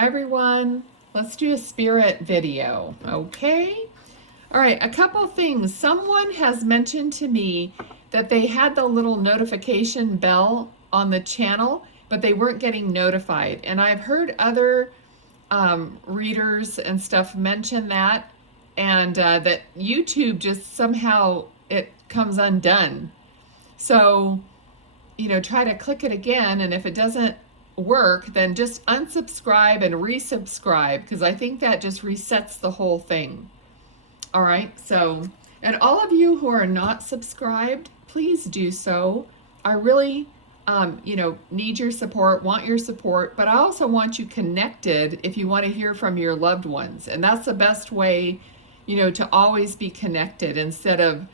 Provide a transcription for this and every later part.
Hi everyone. Let's do a spirit video, okay? All right, a couple things. Someone has mentioned to me that they had the little notification bell on the channel, but they weren't getting notified. And I've heard other readers and stuff mention that, and that YouTube just somehow it comes undone. So, try to click it again, and if it doesn't work, then just unsubscribe and resubscribe, because I think that just resets the whole thing. All right, so, and all of you who are not subscribed, please do so. I really, need your support, want your support, but I also want you connected if you want to hear from your loved ones. And that's the best way, to always be connected instead of,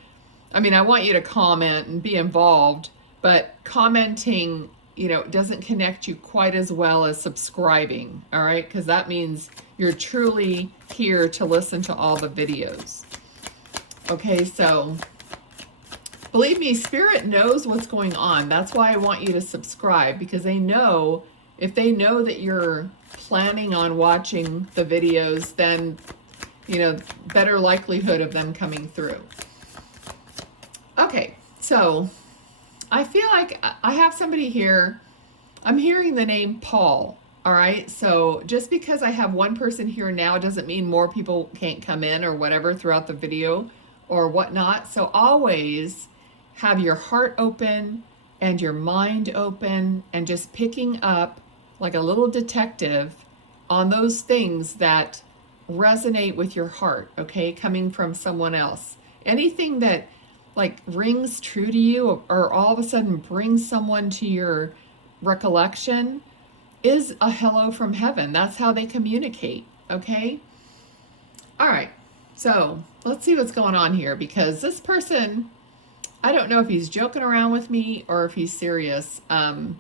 I want you to comment and be involved, but commenting, doesn't connect you quite as well as subscribing, all right? Because that means you're truly here to listen to all the videos. Okay, so believe me, Spirit knows what's going on. That's why I want you to subscribe, because they know, if they know that you're planning on watching the videos, then, better likelihood of them coming through. Okay, so I feel like I have somebody here. I'm hearing the name Paul. All right. So just because I have one person here now doesn't mean more people can't come in or whatever throughout the video or whatnot. So always have your heart open and your mind open and just picking up like a little detective on those things that resonate with your heart. Okay. Coming from someone else. Anything that like rings true to you or all of a sudden brings someone to your recollection is a hello from heaven. That's how they communicate, okay? All right, so let's see what's going on here, because this person, I don't know if he's joking around with me or if he's serious. I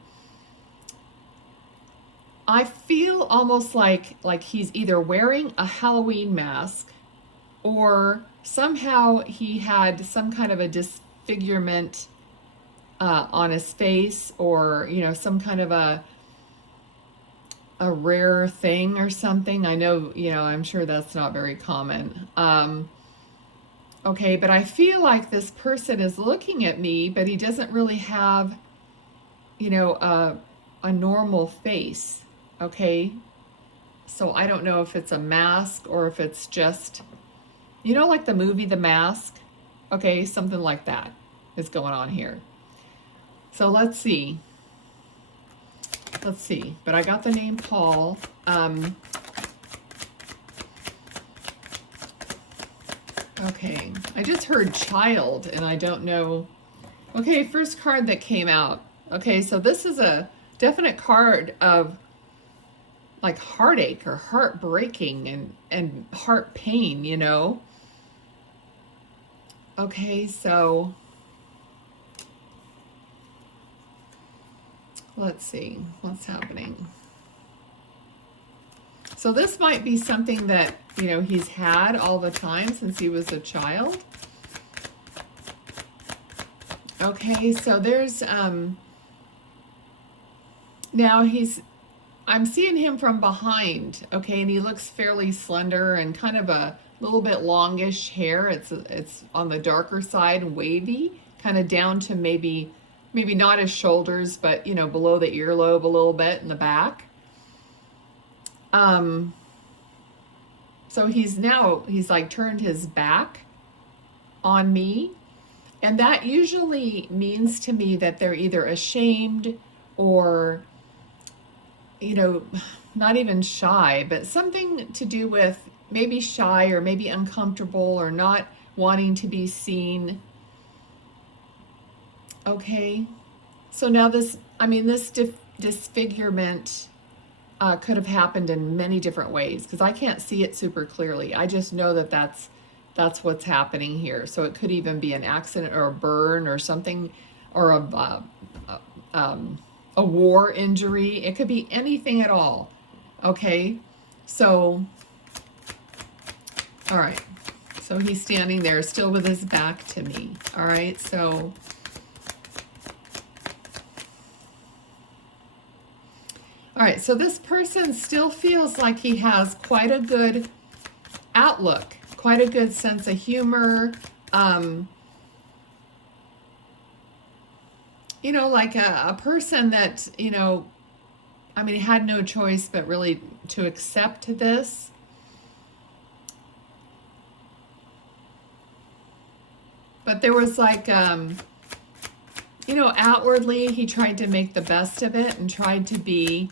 feel almost like he's either wearing a Halloween mask or somehow he had some kind of a disfigurement on his face, or some kind of a rare thing or something. I know, I'm sure that's not very common. Okay, but I feel like this person is looking at me, but he doesn't really have, a normal face. Okay, so I don't know if it's a mask or if it's just, like the movie The Mask. Okay, something like that is going on here. So let's see. But I got the name Paul. Okay, I just heard child and I don't know. Okay, first card that came out. Okay, so this is a definite card of like heartache or heartbreaking and heart pain, Okay, so let's see what's happening. So this might be something that, he's had all the time since he was a child. Okay, so there's, now I'm seeing him from behind, okay, and he looks fairly slender and kind of a little bit longish hair. It's on the darker side and wavy, kind of down to maybe not his shoulders, but below the earlobe a little bit in the back. So he's like turned his back on me, and that usually means to me that they're either ashamed or not even shy, but something to do with maybe shy or maybe uncomfortable or not wanting to be seen. Okay, so now this disfigurement could have happened in many different ways, because I can't see it super clearly. I just know that that's what's happening here. So it could even be an accident or a burn or something, or a war injury. It could be anything at all. Okay, so all right, so he's standing there still with his back to me. All right, so All right, so this person still feels like he has quite a good outlook, quite a good sense of humor. You know, like a person that, you know, I mean, had no choice but really to accept this. But there was like, you know, outwardly he tried to make the best of it and tried to be,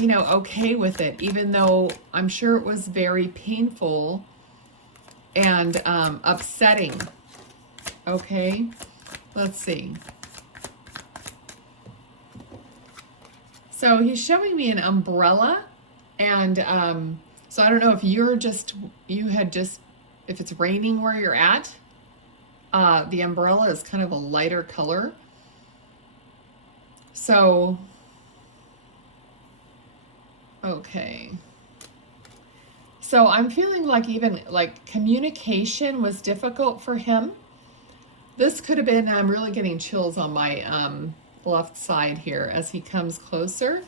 you know, okay with it, even though I'm sure it was very painful and upsetting. Okay, let's see. So he's showing me an umbrella, and so I don't know if if it's raining where you're at, the umbrella is kind of a lighter color. So, okay. So I'm feeling like even like communication was difficult for him. This could have been, I'm really getting chills on my left side here as he comes closer.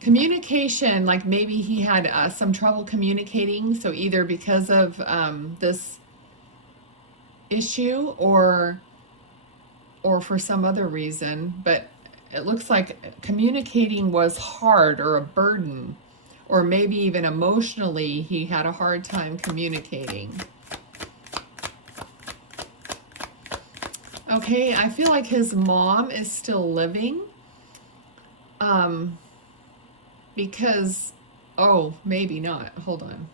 Communication, like maybe he had some trouble communicating, so either because of this issue or for some other reason, but it looks like communicating was hard or a burden, or maybe even emotionally he had a hard time communicating. Okay, I feel like his mom is still living. Because, oh, maybe not. Hold on.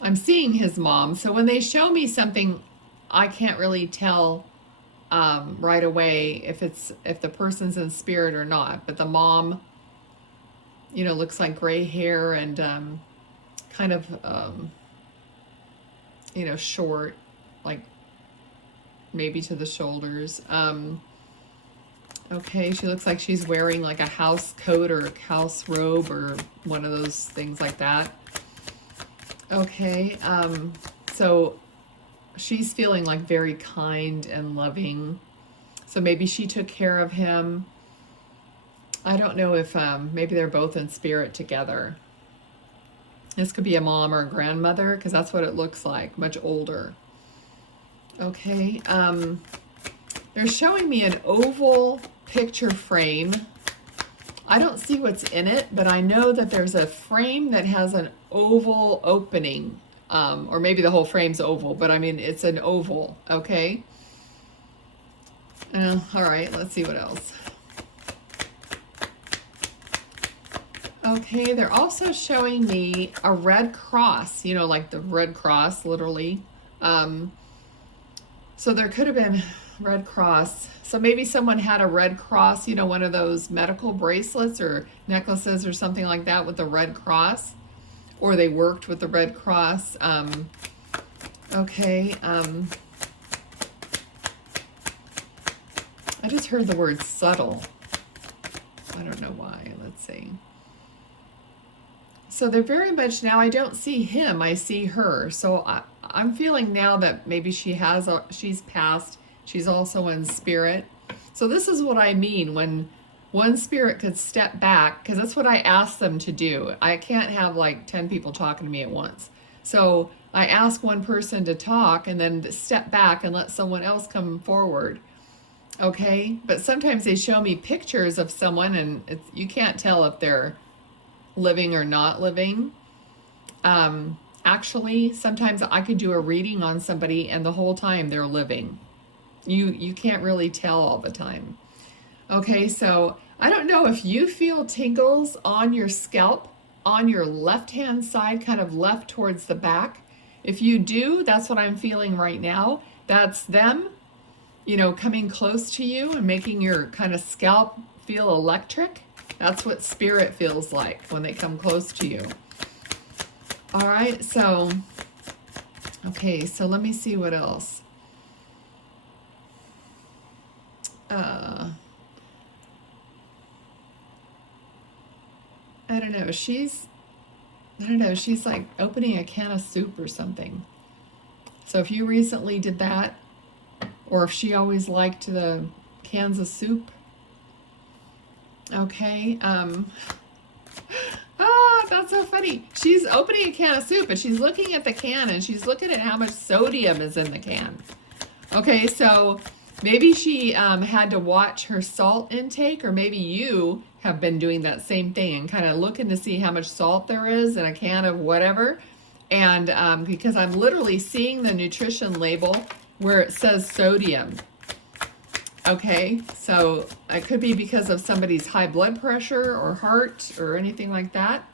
I'm seeing his mom. So when they show me something, I can't really tell right away if the person's in spirit or not. But the mom, you know, looks like gray hair and kind of, you know, short, like maybe to the shoulders. Okay, she looks like she's wearing like a house coat or a house robe or one of those things like that. Okay, so she's feeling like very kind and loving. So maybe she took care of him. I don't know if maybe they're both in spirit together. This could be a mom or a grandmother because that's what it looks like, much older. Okay, they're showing me an oval picture frame. I don't see what's in it, but I know that there's a frame that has an oval opening, or maybe the whole frame's oval, but I mean, it's an oval, okay? All right, let's see what else. Okay, they're also showing me a red cross, you know, like the Red Cross, literally. So there could have been Red Cross. So maybe someone had a Red Cross, you know, one of those medical bracelets or necklaces or something like that with the Red Cross, or they worked with the Red Cross. Okay. I just heard the word subtle. I don't know why. Let's see. So they're very much, now I don't see him, I see her. So I'm feeling now that maybe she's passed. She's also in spirit. So this is what I mean when one spirit could step back, because that's what I asked them to do. I can't have like 10 people talking to me at once. So I ask one person to talk and then step back and let someone else come forward. Okay? But sometimes they show me pictures of someone and you can't tell if they're living or not living. Actually, sometimes I could do a reading on somebody and the whole time they're living. You can't really tell all the time. Okay, so I don't know if you feel tingles on your scalp, on your left-hand side, kind of left towards the back. If you do, that's what I'm feeling right now. That's them, you know, coming close to you and making your kind of scalp feel electric. That's what spirit feels like when they come close to you. All right, so, okay, so let me see what else. I don't know, she's like opening a can of soup or something. So if you recently did that, or if she always liked the cans of soup, Okay. That's so funny. She's opening a can of soup, and she's looking at the can, and she's looking at how much sodium is in the can. Okay, so maybe she had to watch her salt intake, or maybe you have been doing that same thing and kind of looking to see how much salt there is in a can of whatever. And because I'm literally seeing the nutrition label where it says sodium. Okay, so it could be because of somebody's high blood pressure or heart or anything like that.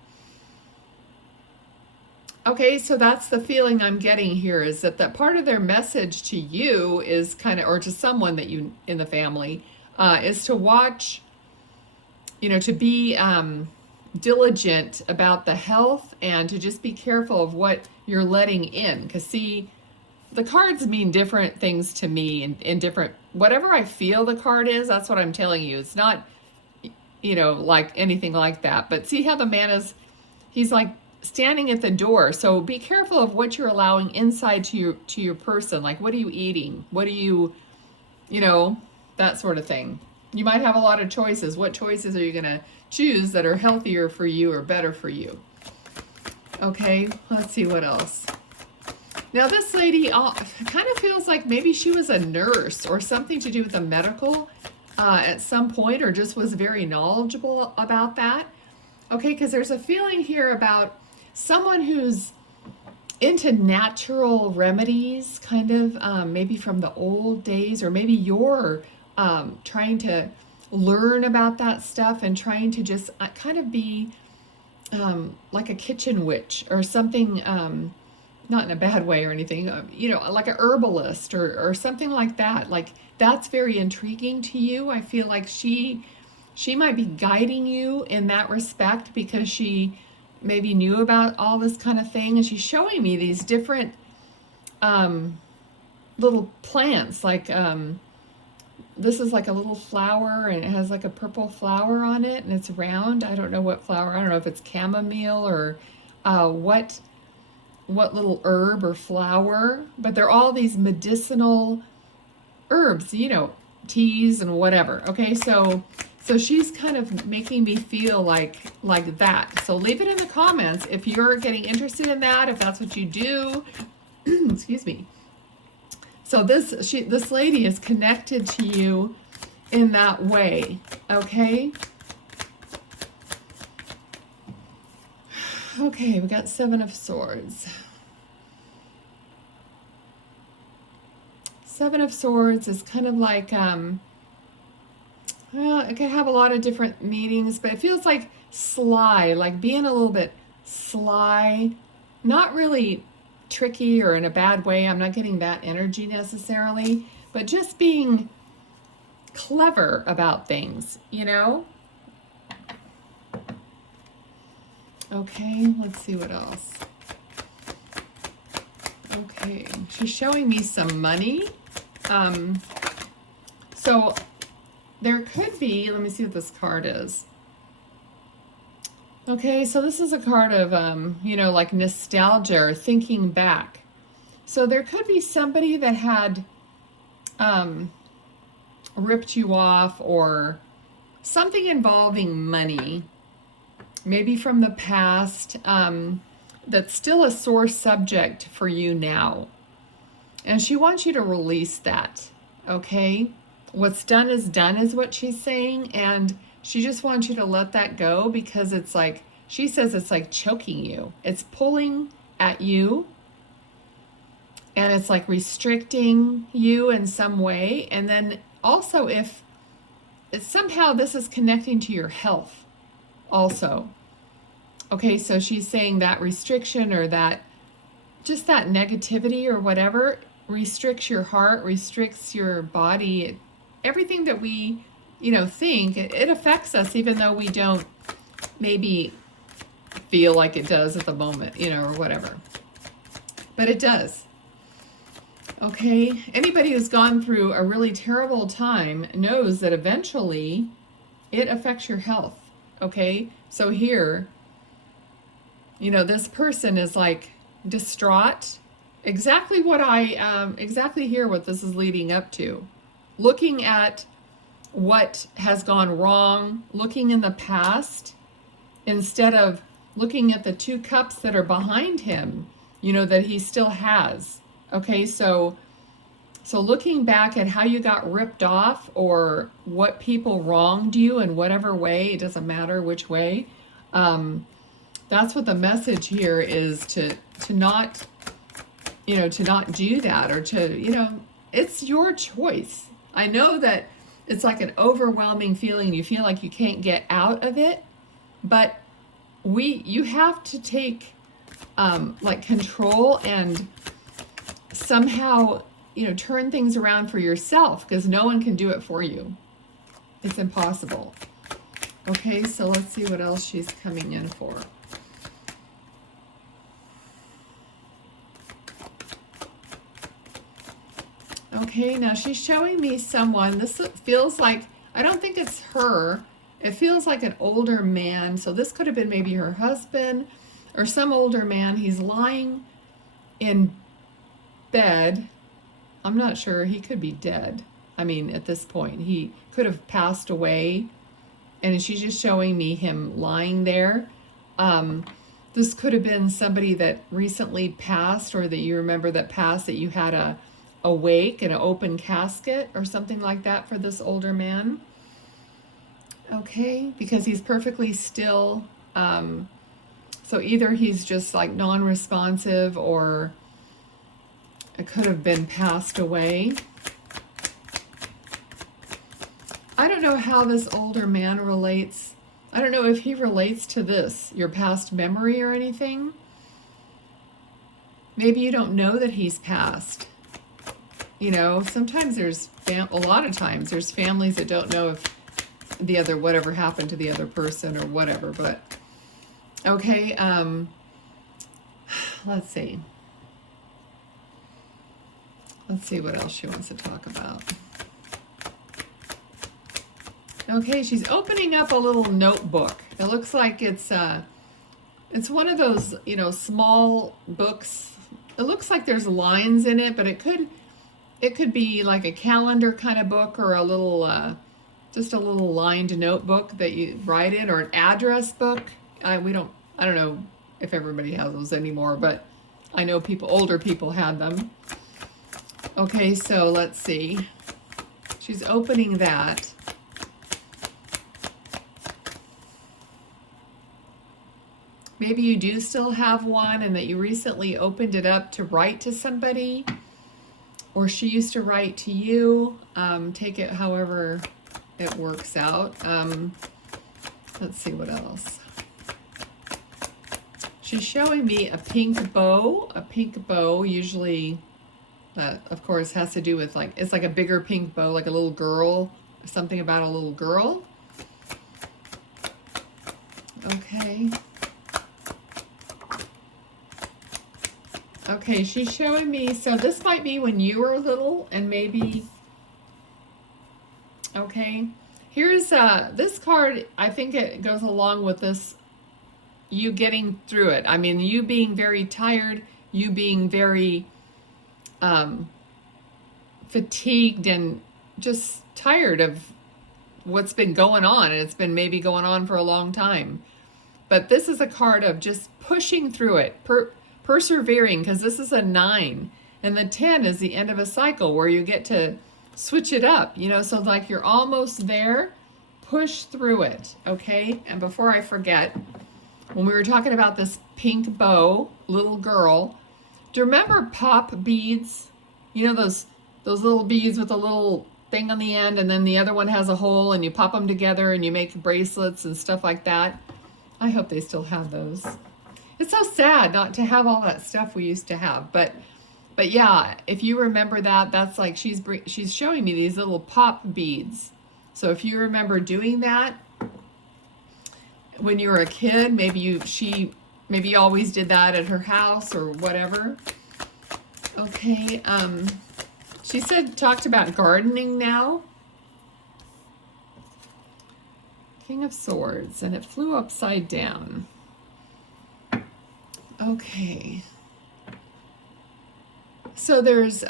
Okay, so that's the feeling I'm getting here, is that part of their message to you is kind of, or to someone that you in the family, is to watch, to be diligent about the health and to just be careful of what you're letting in. Because see, the cards mean different things to me in different, whatever I feel the card is, that's what I'm telling you. It's not, like anything like that. But see how the man is, he's like standing at the door. So be careful of what you're allowing inside to your person. Like, what are you eating? What are you, that sort of thing. You might have a lot of choices. What choices are you going to choose that are healthier for you or better for you? Okay, let's see what else. Now this lady kind of feels like maybe she was a nurse or something to do with the medical at some point, or just was very knowledgeable about that. Okay, because there's a feeling here about someone who's into natural remedies, kind of maybe from the old days, or maybe you're trying to learn about that stuff and trying to just kind of be like a kitchen witch or something, not in a bad way or anything, like a herbalist or something like that. Like, that's very intriguing to you. I feel like she might be guiding you in that respect, because she maybe knew about all this kind of thing, and she's showing me these different little plants. Like this is like a little flower, and it has like a purple flower on it, and it's round. I don't know what flower. I don't know if it's chamomile or what little herb or flower, but they're all these medicinal herbs, teas and whatever. Okay, so she's kind of making me feel like that. So leave it in the comments if you're getting interested in that, if that's what you do. Excuse me. So this lady is connected to you in that way. Okay. Okay, we got 7 of Swords. 7 of Swords is kind of like, well, it can have a lot of different meanings, but it feels like sly, like being a little bit sly, not really tricky or in a bad way. I'm not getting that energy necessarily, but just being clever about things, Okay, let's see what else. Okay, she's showing me some money. So there could be, let me see what this card is. Okay, so this is a card of, like nostalgia or thinking back. So there could be somebody that had ripped you off, or something involving money, maybe from the past, that's still a sore subject for you now. And she wants you to release that, okay? What's done is what she's saying, and she just wants you to let that go, because it's like, she says it's like choking you. It's pulling at you, and it's like restricting you in some way. And then also, if it's somehow this is connecting to your health also. Okay, so she's saying that restriction, or that just that negativity or whatever, restricts your heart, restricts your body. Everything that we, think, it affects us, even though we don't maybe feel like it does at the moment, or whatever. But it does. Okay, anybody who's gone through a really terrible time knows that eventually it affects your health. Okay, so here, this person is like distraught. Exactly what exactly here what this is leading up to. Looking at what has gone wrong, looking in the past, instead of looking at the 2 cups that are behind him, you know, that he still has. Okay, so looking back at how you got ripped off or what people wronged you in whatever way, it doesn't matter which way, that's what the message here is, to not, you know, to not do that, or to, you know, it's your choice. I know that it's like an overwhelming feeling. You feel like you can't get out of it, but you have to take like control and somehow, you know, turn things around for yourself, because no one can do it for you. It's impossible. Okay, so let's see what else she's coming in for. Okay, now she's showing me someone. This feels like, I don't think it's her. It feels like an older man. So this could have been maybe her husband or some older man. He's lying in bed. I'm not sure. He could be dead. I mean, at this point, he could have passed away. And she's just showing me him lying there. This could have been somebody that recently passed, or that you remember that passed, that you had a wake and an open casket or something like that for this older man. Okay, because he's perfectly still. So either he's just like non-responsive, or it could have been passed away. I don't know how this older man relates. I don't know if he relates to this, your past memory or anything. Maybe you don't know that he's passed. You know, sometimes there's, a lot of times there's families that don't know if the other, whatever happened to the other person or whatever, but okay, let's see. Let's see what else she wants to talk about. Okay, she's opening up a little notebook. It looks like it's one of those, you know, small books. It looks like there's lines in it, but it could be like a calendar kind of book, or a little, just a little lined notebook that you write in, or an address book. I don't know if everybody has those anymore, but I know older people had them. Okay, so let's see. She's opening that. Maybe you do still have one, and that you recently opened it up to write to somebody, or she used to write to you. Take it however it works out. Let's see what else. She's showing me a pink bow. A pink bow, usually, that of course has to do with, like, it's like a bigger pink bow, like a little girl, something about a little girl. Okay. Okay, she's showing me, so this might be when you were little, and maybe, okay. Here's this card. I think it goes along with this, you getting through it. I mean, you being very tired, you being very fatigued and just tired of what's been going on, and it's been maybe going on for a long time. But this is a card of just pushing through it, persevering, because this is a 9, and the 10 is the end of a cycle where you get to switch it up, you know, so like you're almost there. Push through it, okay? And before I forget, when we were talking about this pink bow, little girl, do you remember pop beads? You know, those little beads with a little thing on the end, and then the other one has a hole, and you pop them together and you make bracelets and stuff like that? I hope they still have those. It's so sad not to have all that stuff we used to have, but yeah, if you remember that, that's like she's showing me these little pop beads. So if you remember doing that when you were a kid, maybe you always did that at her house or whatever. Okay, she talked about gardening now. King of Swords, and it flew upside down. Okay. So there's,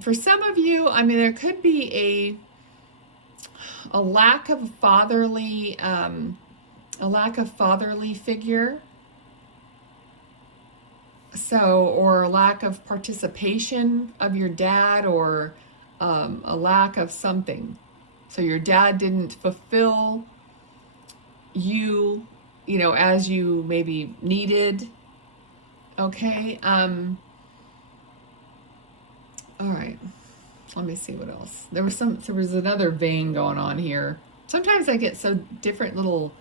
for some of you, I mean, there could be a lack of fatherly figure. So, or a lack of participation of your dad, or a lack of something. So your dad didn't fulfill you, as you maybe needed. Okay. All right. Let me see what else. There was another vein going on here. Sometimes I get so different little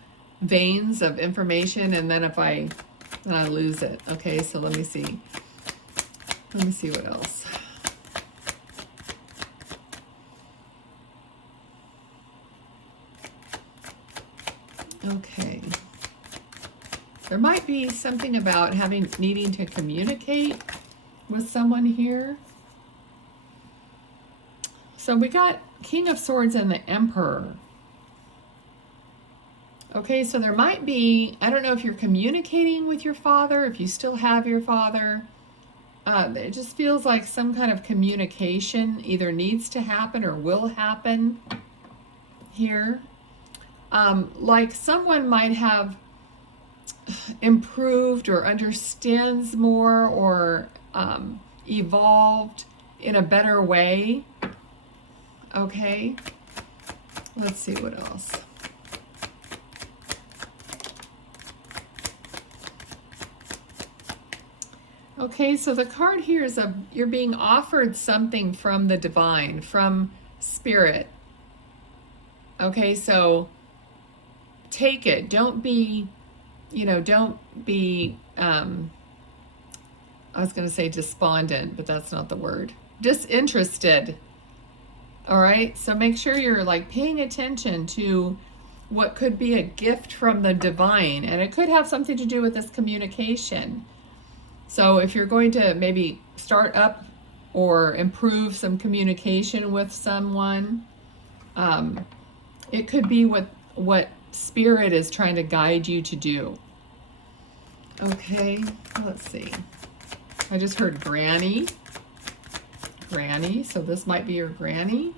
veins of information, and then I lose it. Okay, so let me see. Let me see what else. Okay. There might be something about needing to communicate with someone here. So we got King of Swords and the Emperor. Okay, so there might be, I don't know if you're communicating with your father, if you still have your father. It just feels like some kind of communication either needs to happen or will happen here. Like someone might have improved or understands more, or evolved in a better way. Okay, let's see what else. Okay, so the card here is you're being offered something from the divine, from spirit. Okay, so take it. Don't be, I was going to say despondent, but that's not the word. Disinterested. All right, so make sure you're like paying attention to what could be a gift from the divine, and it could have something to do with this communication. So if you're going to maybe start up or improve some communication with someone, it could be what spirit is trying to guide you to do. Okay, let's see. I just heard granny. Granny, so this might be your granny.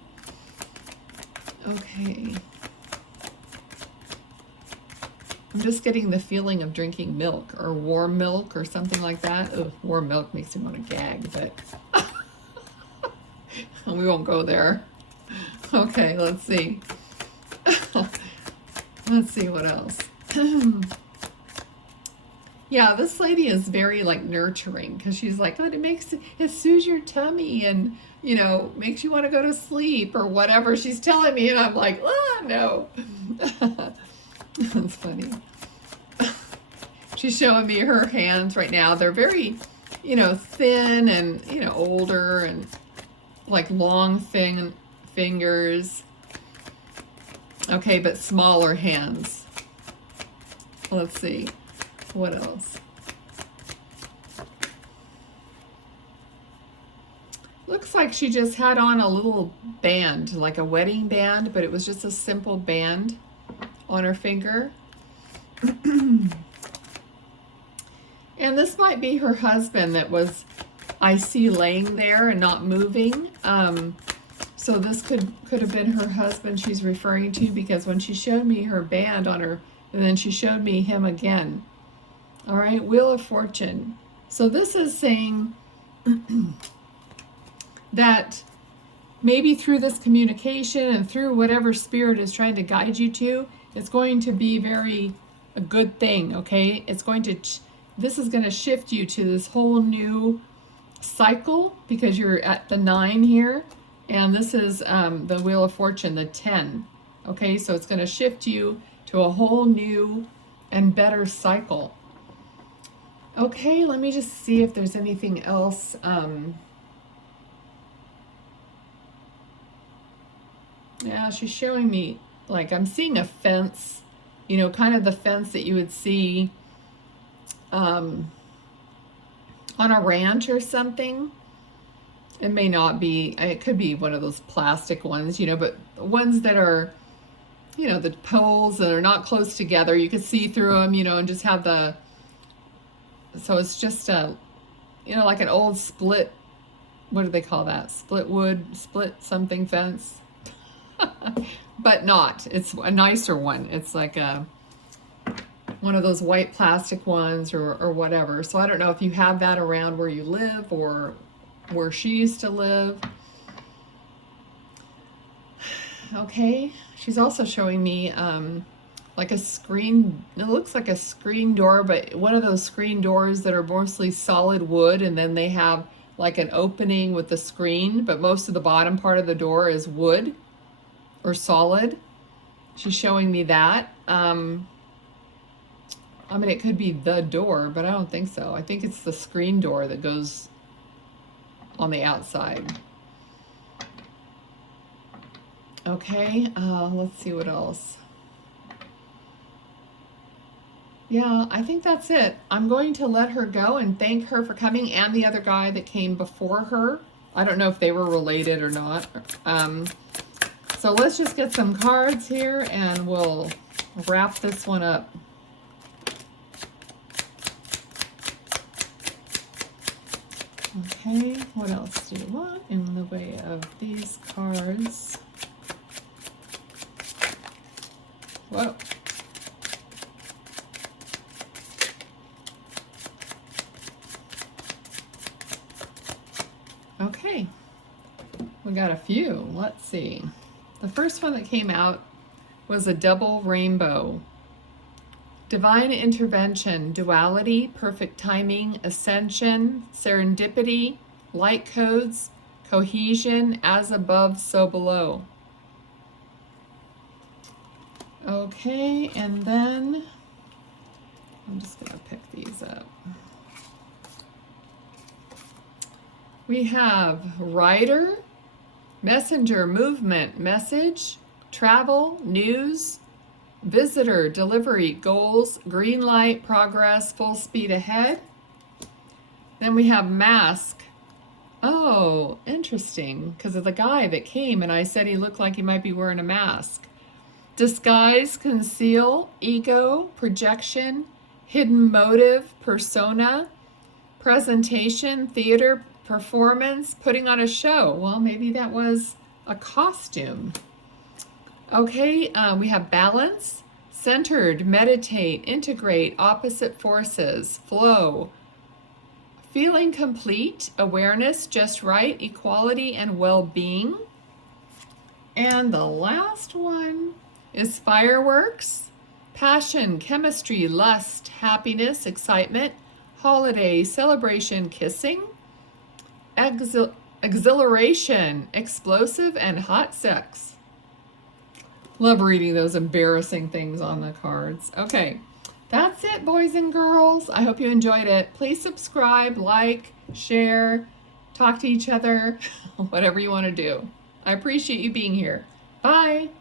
Okay. I'm just getting the feeling of drinking milk, or warm milk, or something like that. Ugh, warm milk makes me want to gag, but we won't go there. Okay, let's see. Let's see what else. Yeah, this lady is very like nurturing, because she's like, oh, it soothes your tummy, and makes you want to go to sleep, or whatever she's telling me, and I'm like, no. That's funny. She's showing me her hands right now. They're very, thin and, older, and like long, thin fingers. Okay, but smaller hands. Let's see. What else? Looks like she just had on a little band, like a wedding band, but it was just a simple band on her finger. And this might be her husband that I see laying there and not moving. So this could have been her husband she's referring to, because when she showed me her band on her, and then she showed me him again. All right, Wheel of Fortune. So this is saying that maybe through this communication and through whatever spirit is trying to guide you to, it's going to be a good thing, okay? This is going to shift you to this whole new cycle, because you're at the 9 here, and this is the Wheel of Fortune, the 10. Okay, so it's going to shift you to a whole new and better cycle. Okay, let me just see if there's anything else. Yeah, she's showing me, like, I'm seeing a fence, kind of the fence that you would see on a ranch or something. It may not be, it could be one of those plastic ones, but ones that are, the poles that are not close together. You could see through them, and just have so it's just like an old split, what do they call that? Split wood, split something fence. But not. It's a nicer one. It's like one of those white plastic ones or whatever. So I don't know if you have that around where you live or where she used to live. Okay, she's also showing me like a screen. It looks like a screen door, but one of those screen doors that are mostly solid wood, and then they have like an opening with the screen, but most of the bottom part of the door is wood or solid. She's showing me that. I mean, it could be the door, but I don't think so. I think it's the screen door that goes on the outside. Okay, let's see what else. Yeah, I think that's it. I'm going to let her go and thank her for coming, and the other guy that came before her. I don't know if they were related or not. So let's just get some cards here and we'll wrap this one up. Okay, what else do you want in the way of these cards? Whoa. Okay, we got a few. Let's see. The first one that came out was a double rainbow. Divine intervention, duality, perfect timing, ascension, serendipity, light codes, cohesion, as above, so below. Okay, and then I'm just going to pick these up. We have rider, messenger, movement, message, travel, news, visitor, delivery, goals, green light, progress, full speed ahead. Then we have mask. Oh, interesting, because of the guy that came and I said he looked like he might be wearing a mask. Disguise, conceal, ego, projection, hidden motive, persona, presentation, theater, performance, putting on a show. Well, maybe that was a costume. Okay, we have balance, centered, meditate, integrate, opposite forces, flow, feeling complete, awareness, just right, equality, and well-being. And the last one is fireworks, passion, chemistry, lust, happiness, excitement, holiday, celebration, kissing, exhilaration, explosive, and hot sex. Love reading those embarrassing things on the cards. Okay, that's it, boys and girls. I hope you enjoyed it. Please subscribe, like, share, talk to each other, whatever you want to do. I appreciate you being here. Bye.